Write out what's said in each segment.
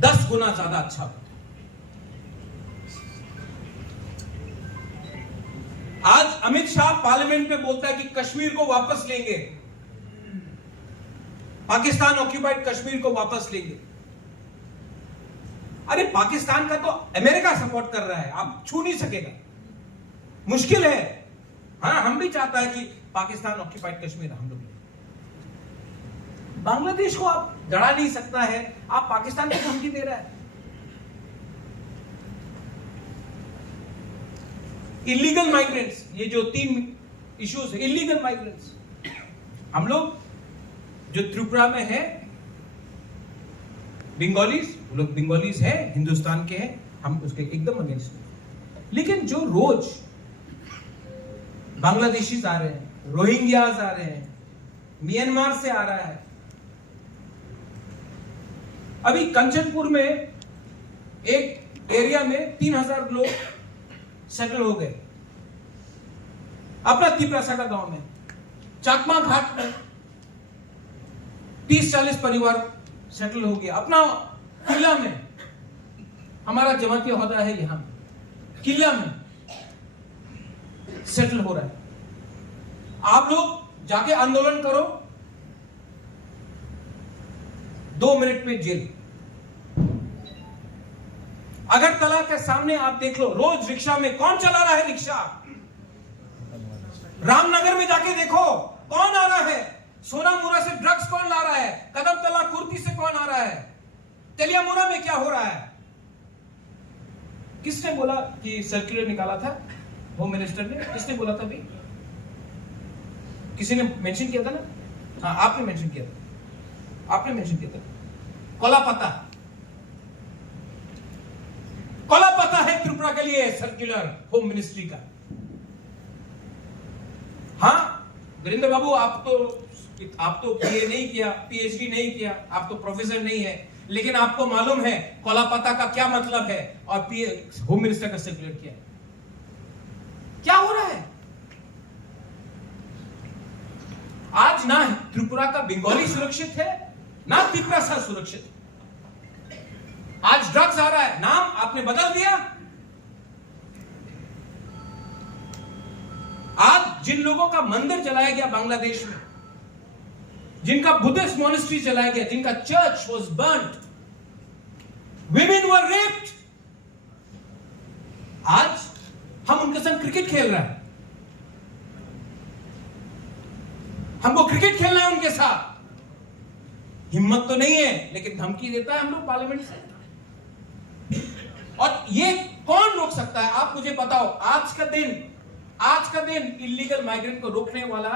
10 गुना ज्यादा अच्छा होता। आज अमित शाह पार्लियामेंट में बोलता है कि कश्मीर को वापस लेंगे, पाकिस्तान ऑक्यूपाइड कश्मीर को वापस लेंगे। अरे पाकिस्तान का तो अमेरिका सपोर्ट कर रहा है, आप छू नहीं सकेगा, मुश्किल है। हाँ, हम भी चाहता है कि पाकिस्तान ऑक्यूपाइड कश्मीर हम लोग, बांग्लादेश को आप डरा नहीं सकता है, आप पाकिस्तान को धमकी दे रहा है। इलीगल माइग्रेंट्स, ये जो 3 इश्यूज है, इलीगल माइग्रेंट्स, हम लोग जो त्रिपुरा में है बंगालीज, वो लोग बंगालीज है, हिंदुस्तान के हैं, हम उसके एकदम अगेंस्ट हैं। लेकिन जो रोज बांग्लादेशीज आ रहे हैं, रोहिंग्याज आ रहे हैं, म्यांमार से आ रहा है। अभी कंचनपुर में एक एरिया में 3000 लोग सेटल हो गए, अपना तिपरासागा गांव में। चाकमा घाट में 30-40 परिवार सेटल हो गया। अपना किला में, हमारा जमाती होता है, यहां किला में सेटल हो रहा है। आप लोग जाके आंदोलन करो, 2 मिनट में जेल। अगरतला के सामने आप देख लो, रोज रिक्शा में कौन चला रहा है रिक्शा? रामनगर में जाके देखो कौन आ रहा है, सोनामुरा से ड्रग्स कौन ला रहा है, कदमतला कुर्ती से कौन आ रहा है, तेलियामुरा में क्या हो रहा है? किसने बोला कि सर्कुलर निकाला था होम मिनिस्टर ने? किसने बोला था? भी किसी ने मेंशन किया था ना? हाँ, आपने मेंशन किया था, आपने मेंशन किया था। कोलापता है त्रिपुरा के लिए सर्कुलर होम मिनिस्ट्री का। हाँ वीरेंद्र बाबू, आप तो बीए नहीं किया, पीएचडी नहीं किया, आप तो प्रोफेसर नहीं है, लेकिन आपको मालूम है कोलापता का क्या मतलब है और होम मिनिस्टर का सर्कुलर किया। क्या हो रहा है आज? ना त्रिपुरा का बंगाली सुरक्षित है, ना तिपरासा सुरक्षित। आज ड्रग्स आ रहा है, नाम आपने बदल दिया। आज जिन लोगों का मंदिर जलाया गया बांग्लादेश में, जिनका बुद्धिस्ट मॉनेस्ट्री जलाया गया, जिनका church was burned, women were raped, आज हम उनके संग क्रिकेट खेल रहे हैं। हमको क्रिकेट खेलना है उनके साथ, हिम्मत तो नहीं है, लेकिन धमकी देता है हम लोग पार्लियामेंट से। और ये कौन रोक सकता है? आप मुझे बताओ, आज का दिन इलीगल माइग्रेंट को रोकने वाला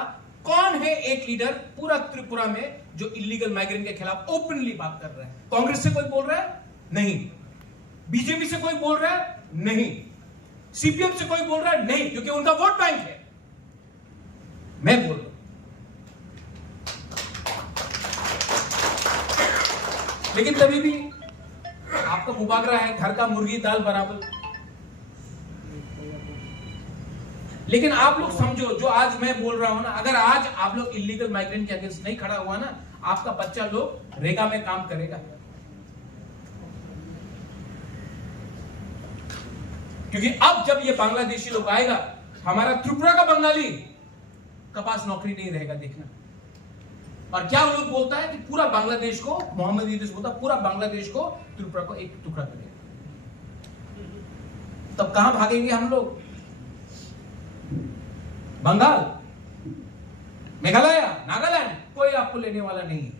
कौन है? एक लीडर पूरा त्रिपुरा में जो इलीगल माइग्रेंट के खिलाफ ओपनली बात कर रहा है। कांग्रेस से कोई बोल रहा है? नहीं। बीजेपी से कोई बोल रहा है? नहीं। सीपीएम से कोई बोल रहा है? नहीं, क्योंकि उनका वोट बैंक है। मैं बोल रहा हूं, लेकिन तभी भी आपका मुबागरा है, घर का मुर्गी दाल बराबर। लेकिन आप लोग समझो, जो आज मैं बोल रहा हूं ना, अगर आज आप लोग इलीगल माइग्रेंट के अगेंस्ट नहीं खड़ा हुआ ना, आपका बच्चा लोग रेगा में काम करेगा। क्योंकि अब जब ये बांग्लादेशी लोग आएगा, हमारा त्रिपुरा का बंगाली का पास नौकरी नहीं रहेगा, देखना। और क्या वो लोग बोलता है कि पूरा बांग्लादेश को, मोहम्मद यूनुस बोलता पूरा बांग्लादेश को त्रिपुरा को एक टुकड़ा करेगा। तब कहां भागेंगे हम लोग? बंगाल, मेघालय, नागालैंड, कोई आपको लेने वाला नहीं है।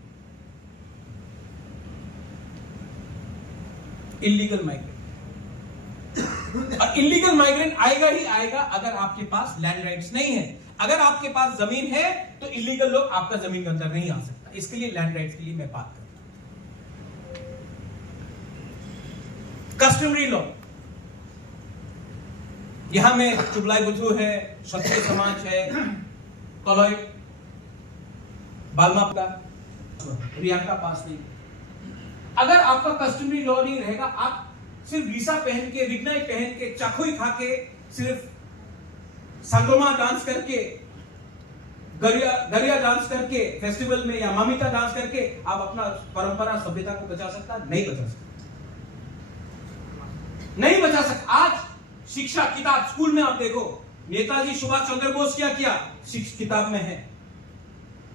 इलीगल माइग्रेंट, और इलीगल माइग्रेंट आएगा ही आएगा अगर आपके पास लैंड राइट्स नहीं है। अगर आपके पास जमीन है तो इलीगल लोग आपका जमीन के अंदर नहीं आ सकता। इसके लिए लैंड राइट्स के लिए मैं बात करता हूं। कस्टमरी लॉ, यहां में चुगलाई बुथू है, क्षत्रिय समाज है, कलौय, बालमा का, रियांका पास नहीं। अगर आपका कस्टमरी लॉ नहीं रहेगा, आप सिर्फ रीसा पहन के, रिगनाई पहन के, चाकुई खा के, सिर्फ संगोमा डांस करके गरिया डांस करके फेस्टिवल में या मामिता डांस करके आप अपना परंपरा सभ्यता को बचा सकता? नहीं बचा सकता, नहीं बचा सकता। आज शिक्षा किताब स्कूल में आप देखो, नेताजी सुभाष चंद्र बोस क्या किया, किताब में है।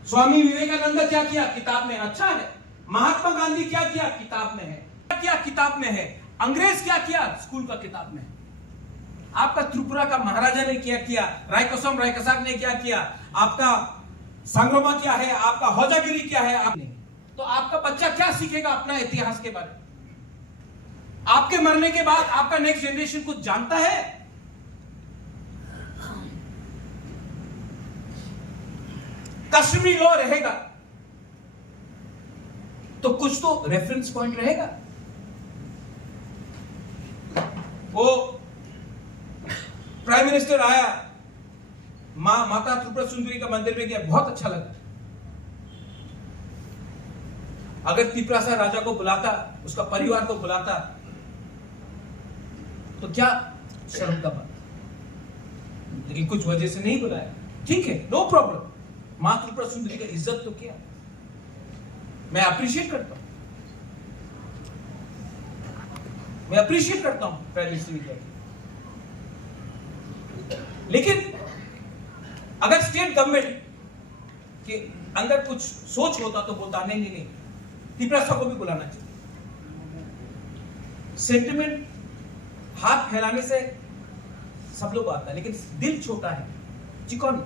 स्वामी विवेकानंद क्या किया, किताब में। अच्छा है। महात्मा गांधी क्या किया, किताब में है। क्या किया, किताब में है। अंग्रेज क्या किया, स्कूल का किताब में है। आपका त्रिपुरा का महाराजा ने क्या किया, रायकोसम रायकसाक ने क्या किया, आपका संग्रामा क्या है, आपका होजागिरी क्या है, आपने। तो आपका बच्चा क्या सीखेगा अपना इतिहास के बारे में? आपके मरने के बाद आपका नेक्स्ट जनरेशन कुछ जानता है? कश्मीरी लॉ रहेगा तो कुछ तो रेफरेंस पॉइंट रहेगा। वो प्राइम मिनिस्टर आया, माता त्रिपुरा सुंदरी का मंदिर में गया, बहुत अच्छा लगा। अगर त्रिपुरा राजा को बुलाता, उसका परिवार को बुलाता, तो क्या शर्म का बात। लेकिन कुछ वजह से नहीं बुलाया, ठीक है, नो प्रॉब्लम। मां त्रिपुरा सुंदरी का इज्जत तो किया, मैं अप्रिशिएट करता हूं, मैं अप्रिशिएट करता हूं प्राइम मिनिस्टर। लेकिन अगर स्टेट गवर्नमेंट के अंदर कुछ सोच होता तो बोलता नहीं नहीं नहीं, त्रिपुरा को भी बुलाना चाहिए। सेंटिमेंट हाथ फैलाने से सब लोग आता है, लेकिन दिल छोटा है, चिकन।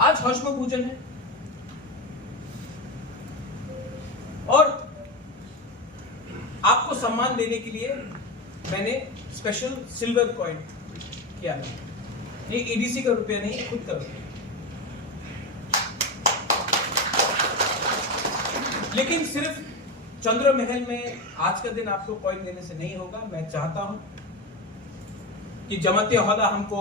आज हौशम पूजन है और आपको सम्मान देने के लिए मैंने स्पेशल सिल्वर कॉइन किया है। ये एडीसी का रुपया नहीं, खुद का रुपया। लेकिन सिर्फ चंद्र महल में आज का दिन आपको कॉइन देने से नहीं होगा। मैं चाहता हूं कि जमाती ओहदा हमको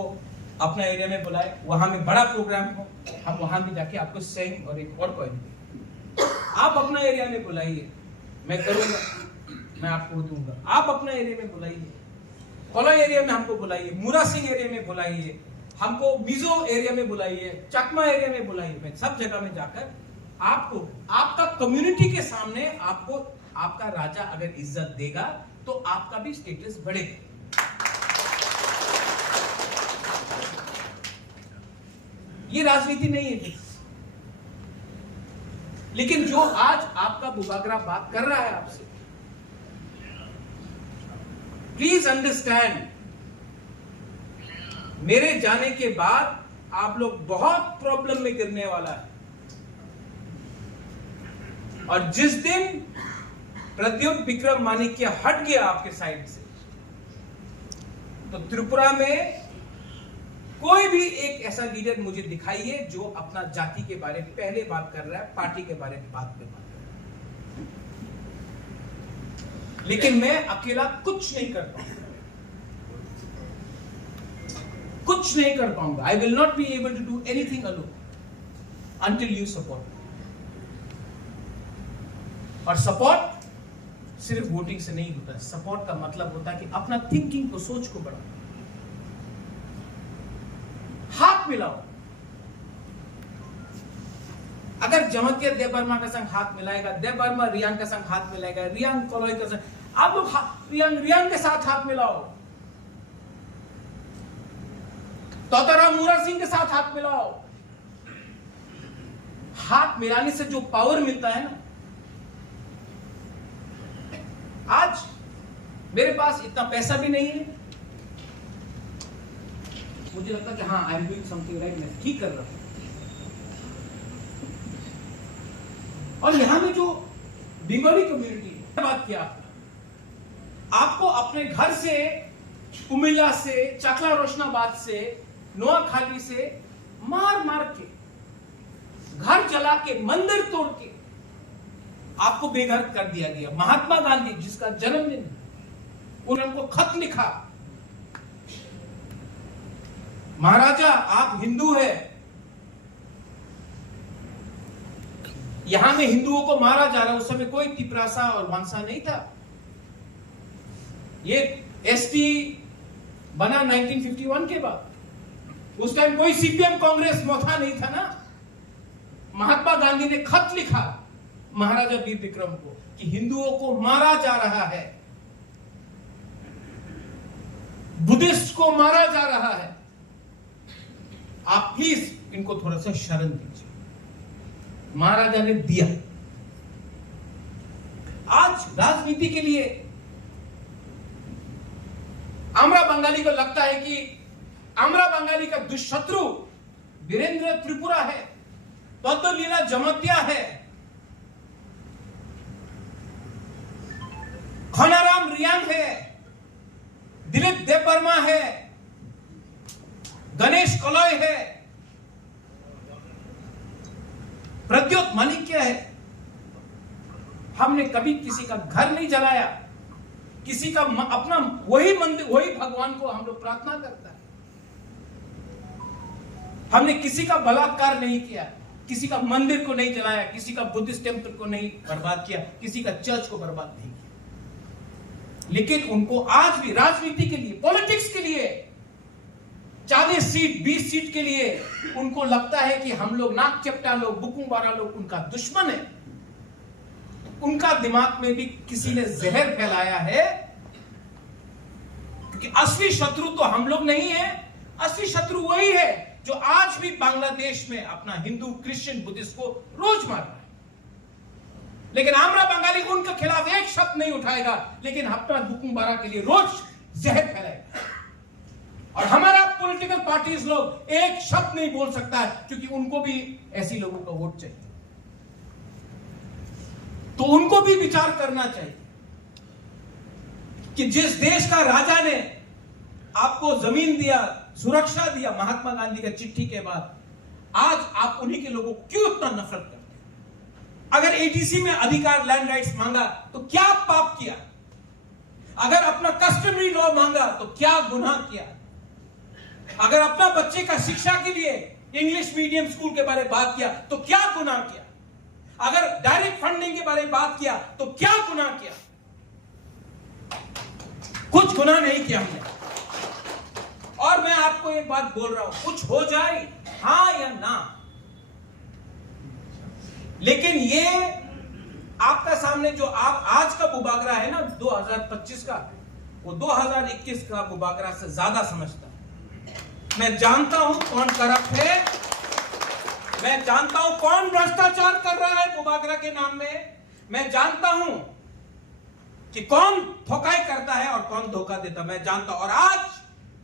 अपना एरिया में बुलाए, वहां में बड़ा प्रोग्राम हो, हम वहां भी जाके आपको सेम और एक और कॉइन दें। आप अपना एरिया में बुलाइए, मैं करूंगा, मैं आपको दूंगा। आप अपना एरिया में बुलाइए, कोला एरिया में हमको बुलाइए, मुरा सिंह एरिया में बुलाइए, हमको मिजो एरिया में बुलाइए, चकमा एरिया में बुलाइए। मैं सब जगह में जाकर आपको, आपका कम्युनिटी के सामने आपको आपका राजा अगर इज्जत देगा तो आपका भी स्टेटस बढ़ेगा। ये राजनीति नहीं है फिक्स। लेकिन जो आज आपका बुबागरा बात कर रहा है आपसे, प्लीज अंडरस्टैंड, मेरे जाने के बाद आप लोग बहुत प्रॉब्लम में गिरने वाला है। और जिस दिन प्रद्युम्न विक्रम माणिक्य हट गया आपके साइड से, तो त्रिपुरा में कोई भी एक ऐसा लीडर मुझे दिखाइए जो अपना जाति के बारे में पहले बात कर रहा है, पार्टी के बारे में बात कर रहा है। लेकिन मैं अकेला कुछ नहीं कर पाऊंगा, कुछ नहीं कर पाऊंगा। I will not be able to do anything alone until you support. और सपोर्ट सिर्फ वोटिंग से नहीं होता है। सपोर्ट का मतलब होता है कि अपना थिंकिंग को, सोच को बढ़ाओ, हाथ मिलाओ। अगर जमतिया देव वर्मा का संग हाथ मिलाएगा, देव वर्मा रियांग का संग हाथ मिलाएगा, रियांग कोलोई का संग, आप लोग रियांग के साथ हाथ मिलाओ, तोताराम मूरा सिंह के साथ हाथ मिलाओ। हाथ मिलाने से जो पावर मिलता है ना, आज मेरे पास इतना पैसा भी नहीं है, मुझे लगता है कि हाँ I am doing something right, मैं ठीक कर रहा हूं। और यहां में जो बंगाली कम्युनिटी बात किया, आपको अपने घर से, कुमिल्ला से, चकला रोशनाबाद से, नोआखाली से मार मार के, घर जला के, मंदिर तोड़ के आपको बेघर कर दिया गया। महात्मा गांधी जिसका जन्मदिन, उन्होंने हमको खत लिखा, महाराजा आप हिंदू है, यहां में हिंदुओं को मारा जा रहा। उस समय कोई तिपरासा और वांसा नहीं था। ये एसटी बना 1951 के बाद। उस टाइम कोई सीपीएम कांग्रेस मोथा नहीं था ना। महात्मा गांधी ने खत लिखा महाराजा वीर विक्रम को कि हिंदुओं को मारा जा रहा है, बुद्धिस्ट को मारा जा रहा है, आप प्लीज इनको थोड़ा सा शरण दीजिए। महाराजा ने दिया। आज राजनीति के लिए आमरा बंगाली को लगता है कि आमरा बंगाली का दुष्शत्रु वीरेंद्र त्रिपुरा है, पद्मलीला जमतिया है, खनाराम रियांग है, दिलीप देववर्मा है, गणेश कलॉय है, प्रद्योत माणिक्य है। हमने कभी किसी का घर नहीं जलाया, किसी का अपना वही मंदिर वही भगवान को हम लोग प्रार्थना करता है। हमने किसी का बलात्कार नहीं किया, किसी का मंदिर को नहीं जलाया, किसी का बुद्धिस्ट टेम्पल को नहीं बर्बाद किया, किसी का चर्च को बर्बाद नहीं किया। लेकिन उनको आज भी राजनीति के लिए, पॉलिटिक्स के लिए, 40 सीट 20 सीट के लिए उनको लगता है कि हम लोग नाक चपटा लोग, बुकुंबारा लोग उनका दुश्मन है। उनका दिमाग में भी किसी ने जहर फैलाया है, क्योंकि असली शत्रु तो हम लोग नहीं है। असली शत्रु वही है जो आज भी बांग्लादेश में अपना हिंदू, क्रिश्चियन, बुद्धिस्ट को रोज मार रहा है। लेकिन आमरा बंगाली उनके खिलाफ एक शब्द नहीं उठाएगा, लेकिन अपना बुकुंबारा के लिए रोज जहर फैलाएगा। और हमारा पॉलिटिकल पार्टीज लोग एक शब्द नहीं बोल सकता है, क्योंकि उनको भी ऐसी लोगों का वोट चाहिए। तो उनको भी विचार करना चाहिए कि जिस देश का राजा ने आपको जमीन दिया, सुरक्षा दिया महात्मा गांधी का चिट्ठी के बाद, आज आप उन्हीं के लोगों को क्यों इतना नफरत करते हैं? अगर एटीसी में अधिकार, लैंड राइट्स मांगा तो क्या पाप किया? अगर अपना कस्टमरी लॉ मांगा तो क्या गुनाह किया? अगर अपना बच्चे का शिक्षा के लिए इंग्लिश मीडियम स्कूल के बारे में बात किया तो क्या गुनाह किया? अगर डायरेक्ट फंडिंग के बारे में बात किया तो क्या गुनाह किया? कुछ गुनाह नहीं किया हमने। और मैं आपको एक बात बोल रहा हूं, कुछ हो जाए हां या ना, लेकिन ये आपका सामने जो आप आज का मुबागरा है ना 2025 का, वो 2021 का मुबागरा से ज्यादा समझता है। मैं जानता हूं कौन करप्ट है, मैं जानता हूं कौन भ्रष्टाचार कर रहा है मुबागरा के नाम में, मैं जानता हूं कि कौन ठोकाई करता है और कौन धोखा देता, मैं जानता हूं। और आज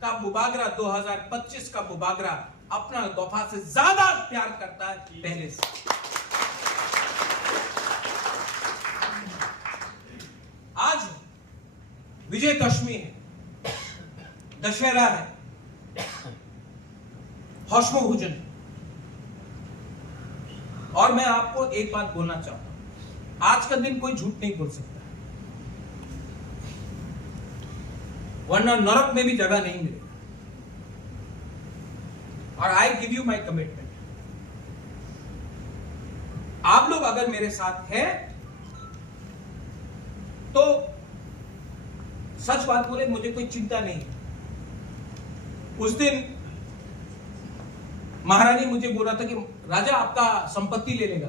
का मुबागरा 2025 का मुबागरा अपना दफा से ज्यादा प्यार करता है पहले से। आज विजयदशमी है, दशहरा है, हौशमो भोजन है। और मैं आपको एक बात बोलना चाहता हूं, आज का दिन कोई झूठ नहीं बोल सकता, वरना नरक में भी जगह नहीं मिलेगी। और I give you my commitment, आप लोग अगर मेरे साथ हैं तो सच बात बोले मुझे कोई चिंता नहीं है। उस दिन महारानी मुझे बोला था कि राजा आपका संपत्ति ले लेगा,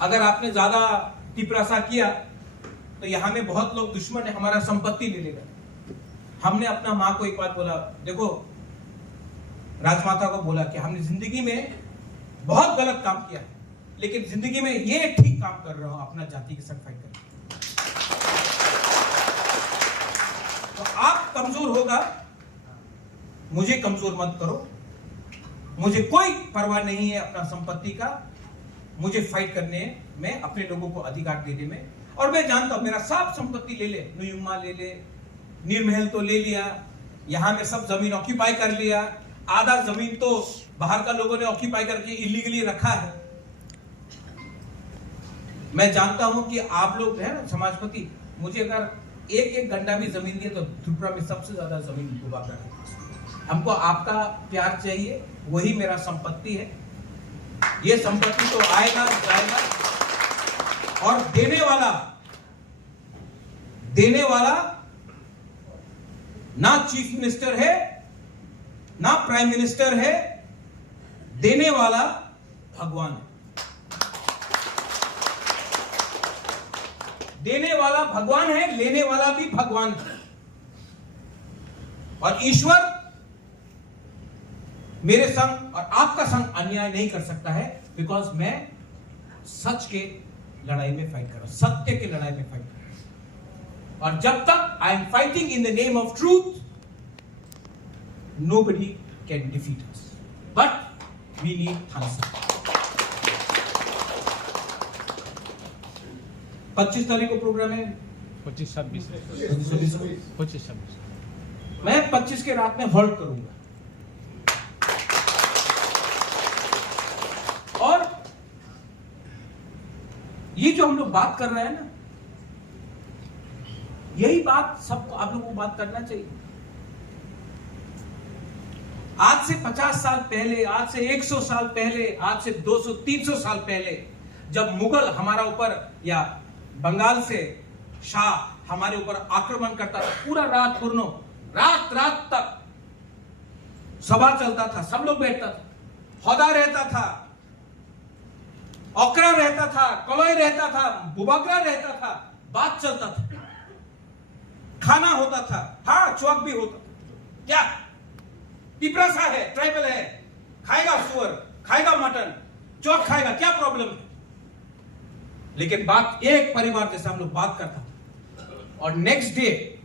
अगर आपने ज्यादा टिपरासा किया तो यहां में बहुत लोग दुश्मन है, हमारा संपत्ति ले लेगा। हमने अपना मां को एक बात बोला, देखो राजमाता को बोला कि हमने जिंदगी में बहुत गलत काम किया है, लेकिन जिंदगी में ये ठीक काम कर रहा हूं, अपना जाति के साथ फाइट कर। तो आप कमजोर होगा, मुझे कमजोर मत करो, मुझे कोई परवाह नहीं है अपना संपत्ति का, मुझे फाइट करने में, अपने लोगों को अधिकार देने में। और मैं जानता हूं मेरा सब संपत्ति ले ले, नुयुम्मा ले ले, नीरमहल तो ले लिया, यहां में सब जमीन ऑक्यूपाई कर लिया, आधा जमीन तो बाहर का लोगों ने ऑक्यूपाई करके इलीगली रखा है। मैं जानता हूं कि आप लोग है ना समाजपति, मुझे अगर एक गंडा भी जमीन दिए तो त्रिपुरा में सबसे ज्यादा जमीन डूबा कर, हमको आपका प्यार चाहिए, वही मेरा संपत्ति है। ये संपत्ति तो आएगा जाएगा, और देने वाला ना चीफ मिनिस्टर है ना प्राइम मिनिस्टर है, देने वाला भगवान है। देने वाला भगवान है, लेने वाला भी भगवान है। और ईश्वर मेरे संग और आपका संग अन्याय नहीं कर सकता है, बिकॉज मैं सच के लड़ाई में फाइट कर रहा हूं, सत्य के लड़ाई में फाइट कर रहा हूं। और जब तक I am fighting in the name of truth, nobody can defeat us, but we need Thansa। 25 तारीख को प्रोग्राम है, 25-26 मैं 25 के रात में हॉल्ट करूंगा। और ये जो हम लोग बात कर रहे हैं ना, यही बात सबको, आप लोगों को बात करना चाहिए। आज से 50 साल पहले, आज से 100 साल पहले, आज से 200-300 साल पहले, जब मुगल हमारा ऊपर या बंगाल से शाह हमारे ऊपर आक्रमण करता था, पूरा रात पूर्ण रात तक सभा चलता था, सब लोग बैठता था, हौदा रहता था, ओकरा रहता था, कलोई रहता था, बुबकरा रहता था, बात चलता था, खाना होता था, हाँ चौक भी होता था। क्या तिपरासा है, ट्राइबल है, खाएगा सुअर, खाएगा मटन, चौक खाएगा, क्या प्रॉब्लम है? लेकिन बात एक परिवार जैसे हम लोग बात करता था। और नेक्स्ट डे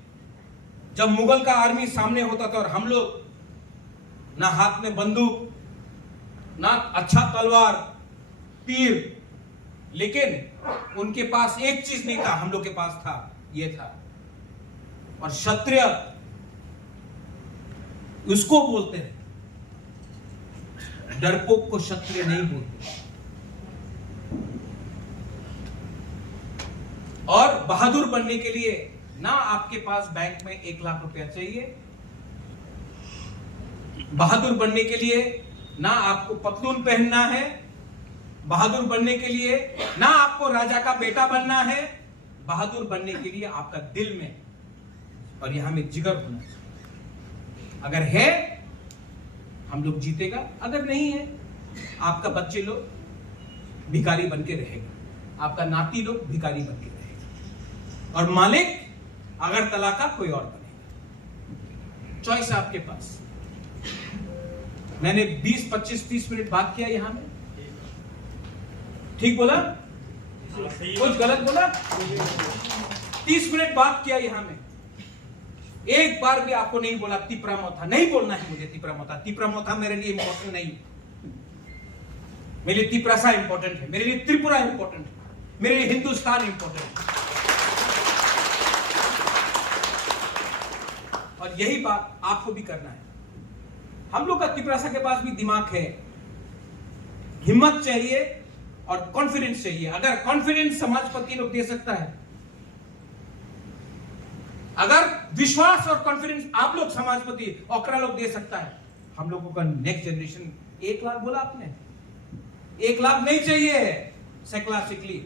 जब मुगल का आर्मी सामने होता था और हम लोग ना हाथ में बंदूक, ना अच्छा तलवार, तीर, लेकिन उनके पास एक चीज नहीं था, हम लोग के पास था, ये था। और क्षत्रिय उसको बोलते हैं, डरपोक को क्षत्रिय नहीं बोलते। और बहादुर बनने के लिए ना आपके पास बैंक में 1 लाख रुपया चाहिए, बहादुर बनने के लिए ना आपको पतलून पहनना है, बहादुर बनने के लिए ना आपको राजा का बेटा बनना है, बहादुर बनने के लिए आपका दिल में और यहां में जिगर होना चाहिए। अगर है हम लोग जीतेगा, अगर नहीं है आपका बच्चे लोग भिखारी बन के रहेगा, आपका नाती लोग भिखारी बन के रहेगा, और मालिक अगर तला का कोई और बनेगा। चॉइस आपके पास। मैंने 20, 25, 30 मिनट बात किया यहां में, ठीक बोला? कुछ गलत बोला? 30 मिनट बात किया यहां में, एक बार भी आपको नहीं बोला तिपरामोथा, नहीं बोलना है मुझे तिपरामोथा। तिपरामोथा मेरे लिए इंपॉर्टेंट नहीं, मेरे लिए तिपरासा इंपॉर्टेंट है, मेरे लिए त्रिपुरा इंपॉर्टेंट है, मेरे लिए हिंदुस्तान इंपॉर्टेंट है। और यही बात आपको भी करना है। हम लोग का तिपरासा के पास भी दिमाग है, हिम्मत चाहिए और कॉन्फिडेंस चाहिए। अगर कॉन्फिडेंस समाजपति लोग दे सकता है, अगर विश्वास और कॉन्फिडेंस आप लोग समाजपति ओकरा लोग दे सकता है, हम लोगों का नेक्स्ट जनरेशन 1 लाख बोला आपने, 1 लाख नहीं चाहिए सेकला सिकली,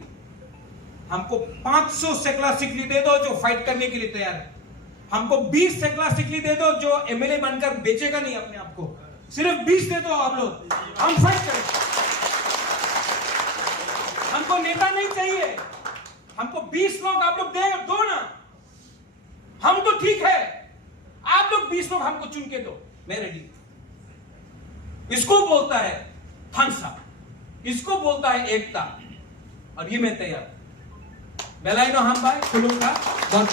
हमको 500 सेकला सिकली दे दो जो फाइट करने के लिए तैयार है। हमको 20 सेकला सिकली दे दो जो एमएलए बनकर बेचेगा नहीं अपने आप को, सिर्फ 20 दे दो आप लोग, हम फाइट करें। हमको नेता नहीं चाहिए, हमको 20 लोग आप लोग दो ना, हम तो ठीक है, आप लोग 20 लोग हमको चुन के दो, मैं रेडी। इसको बोलता है थांसा, इसको बोलता है एकता, और ये मैं तैयार। बेलाइनो हम भाई खुलूंगा, बहुत